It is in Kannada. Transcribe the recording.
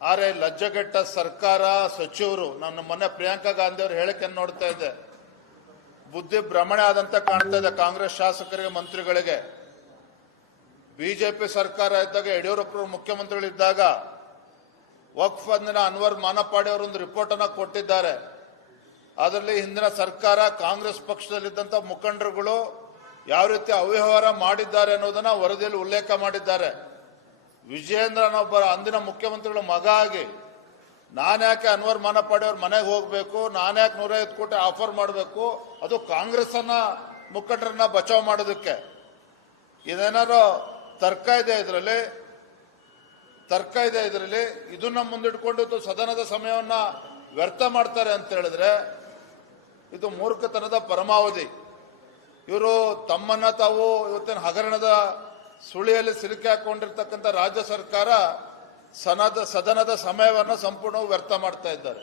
ಆದ್ರೆ ಲಜ್ಜೆಗೆಟ್ಟ ಸರ್ಕಾರ ಸಚಿವರು ನನ್ನ ಮೊನ್ನೆ ಪ್ರಿಯಾಂಕಾ ಗಾಂಧಿ ಅವರು ಹೇಳಿಕೆಯನ್ನು ನೋಡ್ತಾ ಇದ್ದೆ. ಬುದ್ಧಿ ಭ್ರಮಣೆ ಆದಂತ ಕಾಣ್ತಾ ಇದೆ ಕಾಂಗ್ರೆಸ್ ಶಾಸಕರಿಗೆ, ಮಂತ್ರಿಗಳಿಗೆ. ಬಿಜೆಪಿ ಸರ್ಕಾರ ಇದ್ದಾಗ, ಯಡಿಯೂರಪ್ಪರು ಮುಖ್ಯಮಂತ್ರಿಗಳಿದ್ದಾಗ ವಕ್ಫ್ ಅಂದಿನ ಅನ್ವರ್ ಮಾನಪಾಡಿ ಅವರು ಒಂದು ರಿಪೋರ್ಟ್ ಅನ್ನ ಕೊಟ್ಟಿದ್ದಾರೆ. ಅದರಲ್ಲಿ ಹಿಂದಿನ ಸರ್ಕಾರ ಕಾಂಗ್ರೆಸ್ ಪಕ್ಷದಲ್ಲಿದ್ದಂಥ ಮುಖಂಡರುಗಳು ಯಾವ ರೀತಿ ಅವ್ಯವಹಾರ ಮಾಡಿದ್ದಾರೆ ಅನ್ನೋದನ್ನ ವರದಿಯಲ್ಲಿ ಉಲ್ಲೇಖ ಮಾಡಿದ್ದಾರೆ. ವಿಜಯೇಂದ್ರನೊಬ್ಬ ಅಂದಿನ ಮುಖ್ಯಮಂತ್ರಿಗಳ ಮಗ ಆಗಿ ನಾನ್ಯಾಕೆ ಅನ್ವರ್ ಮಾನಪಾಡಿ ಅವ್ರ ಮನೆಗೆ ಹೋಗ್ಬೇಕು, ನಾನ್ಯಾಕೆ 150 ಕೋಟಿ ಆಫರ್ ಮಾಡಬೇಕು, ಅದು ಕಾಂಗ್ರೆಸ್ ಅನ್ನ ಮುಖಂಡರನ್ನ ಬಚಾವ್ ಮಾಡೋದಕ್ಕೆ? ಇದೇನಾದ್ರು ತರ್ಕ ಇದೆ ಇದರಲ್ಲಿ? ಇದನ್ನ ಮುಂದಿಟ್ಕೊಂಡು ಸದನದ ಸಮಯವನ್ನ ವ್ಯರ್ಥ ಮಾಡ್ತಾರೆ ಅಂತ ಹೇಳಿದ್ರೆ ಇದು ಮೂರ್ಖತನದ ಪರಮಾವಧಿ. ಇವರು ತಮ್ಮನ್ನ ತಾವು ಇವತ್ತಿನ ಹಗರಣದ ಸುಳಿಯಲ್ಲಿ ಸಿಲುಕಿ ಹಾಕೊಂಡಿರ್ತಕ್ಕಂಥ ರಾಜ್ಯ ಸರ್ಕಾರ ಸದನದ ಸಮಯವನ್ನು ಸಂಪೂರ್ಣವಾಗಿ ವ್ಯರ್ಥ ಮಾಡ್ತಾ ಇದ್ದಾರೆ.